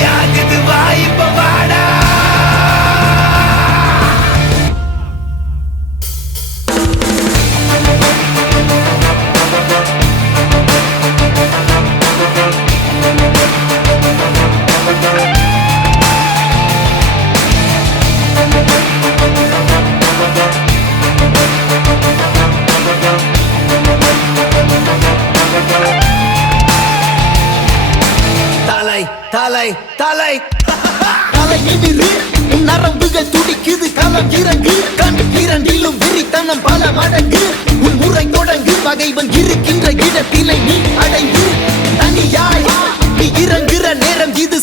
தடையாகுது வா இப்ப வாடா தலை தலை தலை தலை எதிரு உன் நரம்புகள் துடிக்குது களம் இறங்கு கண் இரண்டிலும் விரித்தனம் பல மடங்கு உன் முறை தொடங்கு பகைவன் இருக்கின்ற இடத்தினை நீ அடைந்து தனியாய் நீ இறங்குற நேரம் இது